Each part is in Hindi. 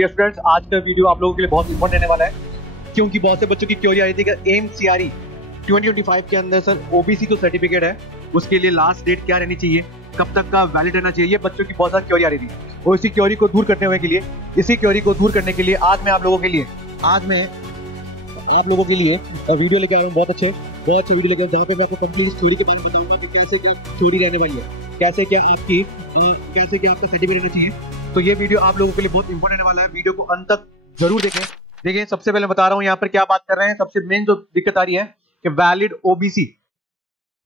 डियर स्टूडेंट्स, आज का वीडियो आप लोगों के लिए बहुत इंपॉर्टेंट रहने वाला है, क्योंकि बहुत से बच्चों की क्वेरी आ रही थी कि एमसीआरई 2025 के अंदर सर ओबीसी जो सर्टिफिकेट है उसके लिए लास्ट डेट क्या रहनी चाहिए, कब तक का वैलिड रहना चाहिए। ये बच्चों की बहुत सारी क्वेरी आ रही थी और इसी क्वेरी को दूर करने के लिए आज मैं आप लोगों के लिए वीडियो लेके आया हूँ। बहुत अच्छे वीडियो लेके जहाँ पे मैं आपको कंप्लीट थ्योरी के बारे में बताऊंगा कि कैसे क्या थ्योरी रहने वाली है, कैसे क्या आपका सर्टिफिकेट रहना चाहिए। तो ये वीडियो आप लोगों के लिए बहुत इंपॉर्टेंट वाला है, वीडियो को अंत तक जरूर देखें। सबसे पहले बता रहा हूँ यहाँ पर क्या बात कर रहे हैं। सबसे मेन जो दिक्कत आ रही है कि वैलिड ओबीसी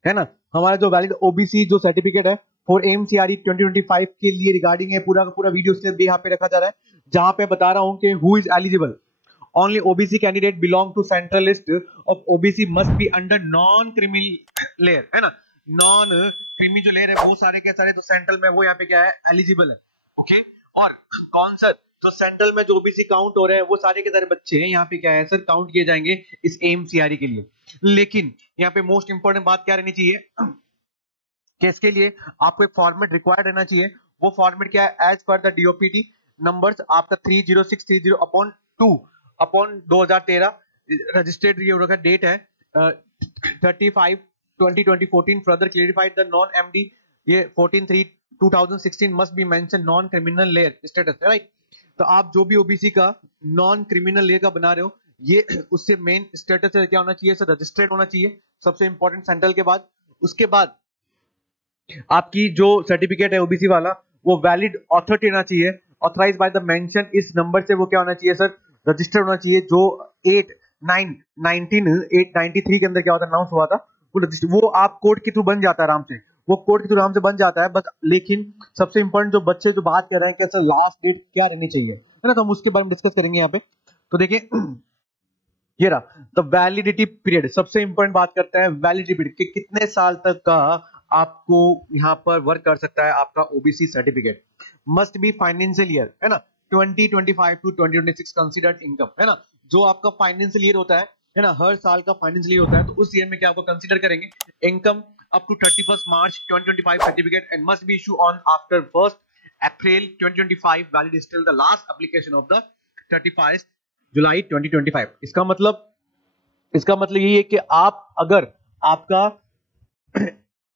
है ना, हमारा जो वैलिड ओबीसी जो सर्टिफिकेट है फॉर एमसीआरई 2025 के लिए रिगार्डिंग है पूरा का पूरा वीडियो इसलिए भी यहाँ पे रखा जा रहा है, जहां पे बता रहा हूँ कि who is eligible. Only OBC candidate belong to central list of OBC must be under non-creamy layer, है ना। non-creamy जो layer है वो सारे के सारे तो सेंट्रल में वो यहाँ पे क्या है, एलिजिबल है। ओके, और कौन सा जो सेंट्रल में जो OBC काउंट हो रहे हैं वो सारे के सारे बच्चे हैं यहाँ पे क्या है सर, काउंट किए जाएंगे इस एमसीआरई के लिए। लेकिन यहाँ पे मोस्ट इंपोर्टेंट बात क्या रहनी चाहिए कि इसके लिए आपको एक फॉर्मेट रिक्वायर्ड रहना चाहिए। वो फॉर्मेट क्या है, as per the DOPT numbers आपका 30630/2013 रजिस्टर्ड ये रखा डेट है 35/20/2014 further clarified the non MD ये 14/3/2016 must be mention non criminal layer status, right. तो आप जो भी ओबीसी का नॉन क्रिमिनल लेयर का बना रहे हो ये उससे मेन स्टेटस क्या होना चाहिए सर, रजिस्टर्ड होना चाहिए, सबसे इंपॉर्टेंट सेंट्रल के बाद। उसके बाद आपकी जो सर्टिफिकेट है ओबीसी वाला वो वैलिड अथॉरिटी होना चाहिए, ऑथराइज्ड बाय द मेंशन इस नंबर से वो क्या होना चाहिए सर, रजिस्टर्ड होना चाहिए। जो 8/9/1993 के अंदर क्या होता है, अनाउंस हुआ था वो आप कोर्ट के थ्रू बन जाता है आराम से, वो कोर्ट के थ्रू आराम से बन जाता है। बस लेकिन सबसे इंपॉर्टेंट जो बच्चे जो बात कर रहे हैं कि सर लास्ट डेट क्या रहनी चाहिए है ना, तो हम उसके बारे में डिस्कस करेंगे यहाँ पे। तो देखिए ये रहा तो वैलिडिटी पीरियड, सबसे इंपॉर्टेंट बात करते हैं वैलिडिटी पीरियड कि कितने साल तक का आपको यहाँ पर वर्क कर सकता है आपका OBC certificate. Must be financial year है ना, 2025 to 2026 कंसीडर्ड इनकम है ना। जो आपका फाइनेंशियल ईयर होता है ना, हर साल का फाइनेंशियल ईयर होता है, तो उस ईयर में क्या आपको कंसीडर करेंगे income up to 31 March 2025 certificate and must be issue on after 1 April 2025 valid still the last application of the 31 July 2025। इसका मतलब यही है कि आप अगर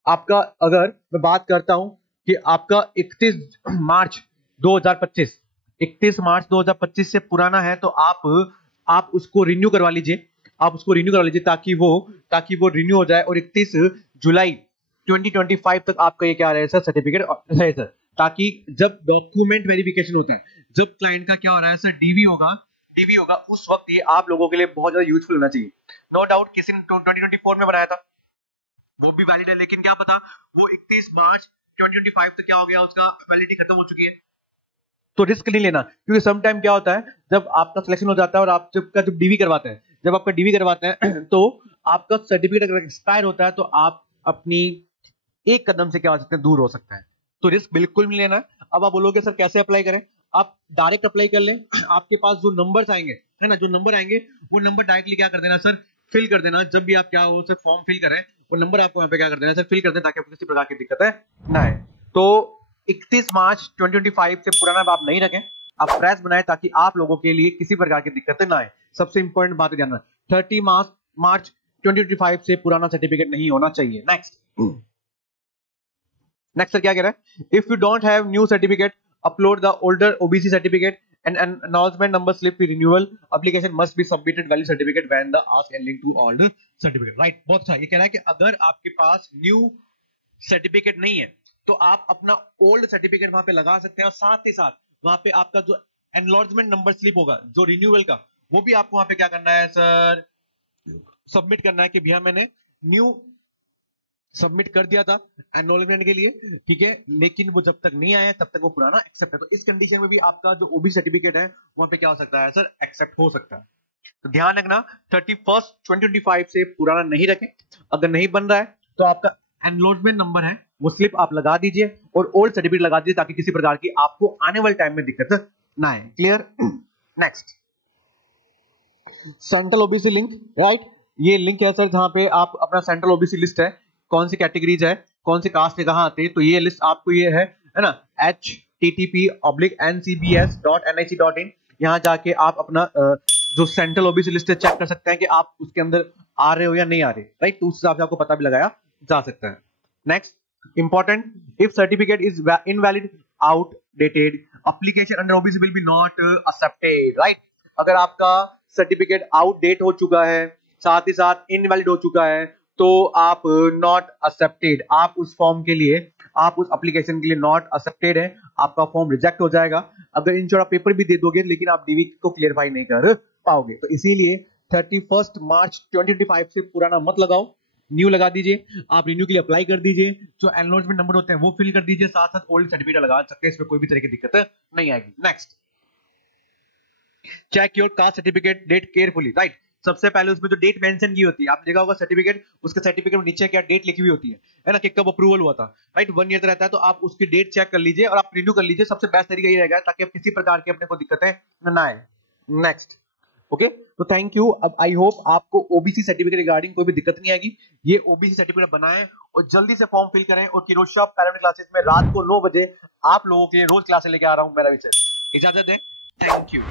आपका अगर मैं बात करता हूं कि आपका 31 मार्च 2025 से पुराना है तो आप उसको रिन्यू करवा लीजिए, ताकि वो रिन्यू हो जाए और 31 जुलाई 2025 तक आपका ये क्या रहे सर, सर्टिफिकेट रहे सर। ताकि जब डॉक्यूमेंट वेरिफिकेशन होता है, जब क्लाइंट का क्या हो रहा है सर, डीवी होगा उस वक्त ये आप लोगों के लिए बहुत ज्यादा यूजफुल होना चाहिए। नो डाउट किसी ने 2024 में बनाया था वो भी वैलिड है, लेकिन क्या पता वो 31 मार्च 2025 तक क्या हो गया, उसका वैलिडिटी खत्म हो चुकी है। तो रिस्क नहीं लेना, क्योंकि सम टाइम क्या होता है जब आपका सिलेक्शन हो जाता है और आप जब डीवी करवाते हैं तो आपका सर्टिफिकेट अगर एक्सपायर होता है तो आप अपनी एक कदम से क्या हो सकते हैं, दूर हो सकता है। तो रिस्क बिल्कुल नहीं लेना। अब आप बोलोगे सर कैसे अप्लाई करें, आप डायरेक्ट अप्लाई कर लें। आपके पास जो नंबर्स आएंगे है ना, वो नंबर डायरेक्टली क्या कर देना सर, फिल कर देना। जब भी आप क्या हो सर फॉर्म फिल करें वो नंबर आपको यहाँ पे क्या कर देना सर, फिल कर देना, ताकि आपको किसी प्रकार की दिक्कत है ना है। तो 31 मार्च 2025 से पुराना आप नहीं रखें, आप फ्रेश बनाएं ताकि आप लोगों के लिए किसी प्रकार की दिक्कत ना आए। सबसे इंपॉर्टेंट बात ध्यान रखना, 30 मार्च 2025 से पुराना सर्टिफिकेट नहीं होना चाहिए। नेक्स्ट सर क्या कह रहा है, if you don't have new certificate upload the older OBC certificate and an announcement number slip renewal application must be submitted valid certificate when the ask and link to old certificate, right। बहुत अच्छा, ये कह रहा है कि अगर आपके पास न्यू सर्टिफिकेट नहीं है तो आप अपना ओल्ड सर्टिफिकेट वहां पे लगा सकते हैं, और साथ ही साथ वहां पे आपका जो एनलॉजमेंट नंबर स्लिप होगा जो रिन्यूअल का, वो भी आपको वहां पे क्या करना है सर, सबमिट करना है कि भैया मैंने न्यू सबमिट कर दिया था एनरोलमेंट के लिए, ठीक है, लेकिन वो जब तक नहीं आया तब तक वो पुराना एक्सेप्ट है। तो इस कंडीशन में भी आपका जो ओबी सर्टिफिकेट है वहां पे क्या हो सकता है सर, एक्सेप्ट हो सकता है। तो ध्यान रखना 31 2025 से पुराना नहीं रखें। अगर नहीं बन रहा है तो आपका एनरोलमेंट नंबर है वो स्लिप आप लगा दीजिए और ओल्ड सर्टिफिकेट लगा दीजिए, ताकि किसी प्रकार की आपको आने वाले टाइम में दिक्कत ना आए। Clear. Next central OBC link, right. ये लिंक है सर जहां पे आप अपना सेंट्रल ओबीसी लिस्ट है, कौन सी कैटेगरीज है, कौन से कास्ट के कहां आते हैं, तो ये लिस्ट आपको ये है ना http/ncbs.nic.in यहाँ जाके आप अपना जो सेंट्रल ओबीसी लिस्ट है चेक कर सकते हैं कि आप उसके अंदर आ रहे हो या नहीं आ रहे, राइट। तो उस हिसाब से आपको पता भी लगाया जा सकता है। Next important, if certificate is invalid outdated application under OBC will be not accepted, right. अगर आपका सर्टिफिकेट आउटडेट हो चुका है, साथ ही साथ इनवैलिड हो चुका है, तो आप नॉट एक्सेप्टेड, आप उस फॉर्म के लिए, आप उस एप्लीकेशन के लिए नॉट एक्सेप्टेड है, आपका फॉर्म रिजेक्ट हो जाएगा। अगर इंश्योर आप पेपर भी दे दोगे लेकिन आप डीवी को क्लियरफाई नहीं कर पाओगे। तो इसीलिए 31 मार्च 2025 से पुराना मत लगाओ, न्यू लगा दीजिए। आप रिन्यू के लिए अप्लाई कर दीजिए, जो एनरोलमेंट नंबर होते हैं वो फिल कर दीजिए, साथ साथ ओल्ड सर्टिफिकेट लगा सकते हैं, इसमें कोई भी तरह की दिक्कत नहीं आएगी। Next, check your caste certificate date carefully, right. सबसे पहले उसमें जो डेट मेंशन की होती है, आपने देखा होगा सर्टिफिकेट, उसके सर्टिफिकेट में नीचे क्या डेट लिखी हुई होती है ना, कि कब अप्रूवल हुआ था, राइट। 1 ईयर रहता है, तो आप उसकी डेट चेक कर लीजिए और आप रिन्यू कर लीजिए। सबसे बेस्ट तरीका ये रहेगा ताकि आप किसी प्रकार की अपने को दिक्कतें ना आए। नेक्स्ट, ओके, तो थैंक यू। अब आई होप आपको ओबीसी सर्टिफिकेट रिगार्डिंग कोई भी दिक्कत नहीं आएगी। ये ओबीसी सर्टिफिकेट बनाएं और जल्दी से फॉर्म फिल करें। और किरोशा पैरामेडिकल क्लासेस में रात को 9 बजे आप लोगों के लिए रोज क्लासेस लेके आ रहा हूं। मेरा विषय, इजाजत दें, थैंक यू।